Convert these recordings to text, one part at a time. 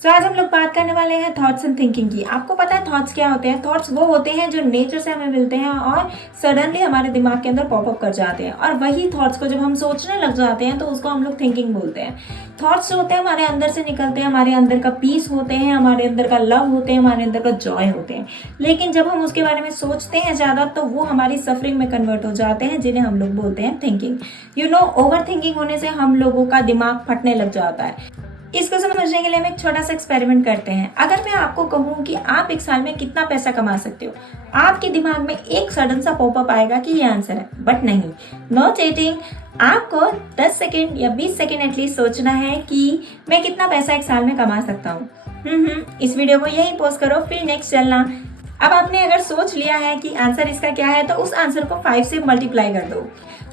सो आज हम लोग बात करने वाले हैं थॉट्स एंड थिंकिंग की। आपको पता है थॉट्स क्या होते हैं? थॉट्स वो होते हैं जो नेचर से हमें मिलते हैं और सडनली हमारे दिमाग के अंदर पॉपअप कर जाते हैं, और वही थॉट्स को जब हम सोचने लग जाते हैं तो उसको हम लोग थिंकिंग बोलते हैं। थॉट्स जो होते हैं हमारे अंदर से निकलते हैं, हमारे अंदर का पीस होते हैं, हमारे अंदर का लव होते हैं, हमारे अंदर का जॉय होते हैं। लेकिन जब हम उसके बारे में सोचते हैं ज़्यादा तो वो हमारी सफरिंग में कन्वर्ट हो जाते हैं, जिन्हें हम लोग बोलते हैं थिंकिंग। ओवर थिंकिंग होने से हम लोगों का दिमाग फटने लग जाता है। इसको समझने के लिए हम एक छोटा सा एक्सपेरिमेंट करते हैं। अगर मैं आपको कहूँ कि आप एक साल में कितना पैसा कमा सकते हो, आपके दिमाग में एक सडन सा पॉपअप आएगा कि ये आंसर है, बट नहीं, नो चीटिंग। आपको 10 सेकेंड या 20 सेकेंड एटलीस्ट सोचना है कि मैं कितना पैसा एक साल में कमा सकता हूँ। इस वीडियो को यही पोस्ट करो, फिर नेक्स्ट चलना। अब आपने अगर सोच लिया है कि आंसर इसका क्या है, तो उस आंसर को 5 से मल्टीप्लाई कर दो।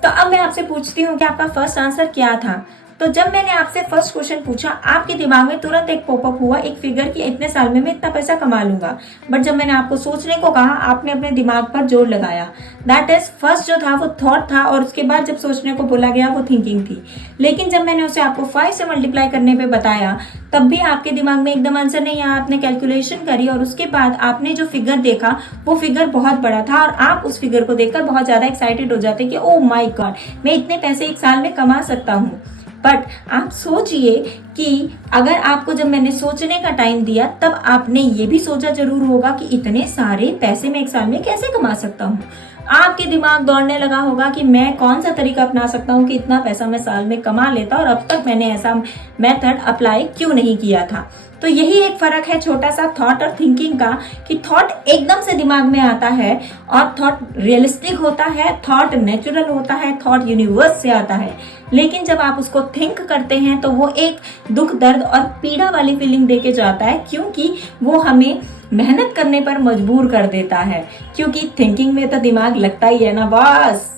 तो अब मैं आपसे पूछती हूँ कि आपका फर्स्ट आंसर क्या था। तो जब मैंने आपसे फर्स्ट क्वेश्चन पूछा, आपके दिमाग में तुरंत एक पॉपअप हुआ, एक फिगर कि इतने साल में मैं इतना पैसा कमा लूंगा। बट जब मैंने आपको सोचने को कहा, आपने अपने दिमाग पर जोर लगाया। दैट इज फर्स्ट जो था वो थॉट था, और उसके बाद जब सोचने को बोला गया वो थिंकिंग थी। लेकिन जब मैंने उसे आपको 5 से मल्टीप्लाई करने पे बताया, तब भी आपके दिमाग में एकदम आंसर नहीं आया। आपने कैलकुलेशन करी और उसके बाद आपने जो फिगर देखा वो फिगर बहुत बड़ा था, और आप उस फिगर को देखकर बहुत ज्यादा एक्साइटेड हो जाते कि ओ माय गॉड, मैं इतने पैसे एक साल में कमा सकता हूँ। बट आप सोचिए कि अगर आपको जब मैंने सोचने का टाइम दिया, तब आपने ये भी सोचा जरूर होगा कि इतने सारे पैसे मैं एक साल में कैसे कमा सकता हूँ। आपके दिमाग दौड़ने लगा होगा कि मैं कौन सा तरीका अपना सकता हूँ कि इतना पैसा मैं साल में कमा लेता, और अब तक मैंने ऐसा मेथड अप्लाई क्यों नहीं किया था। तो यही एक फर्क है छोटा सा थॉट और थिंकिंग का, कि थॉट एकदम से दिमाग में आता है और थॉट रियलिस्टिक होता है, थॉट नेचुरल होता है, थॉट यूनिवर्स से आता है। लेकिन जब आप उसको थिंक करते हैं तो वो एक दुख, दर्द और पीड़ा वाली फीलिंग देके जाता है, क्योंकि वो हमें मेहनत करने पर मजबूर कर देता है। क्योंकि थिंकिंग में तो दिमाग लगता ही है ना बॉस।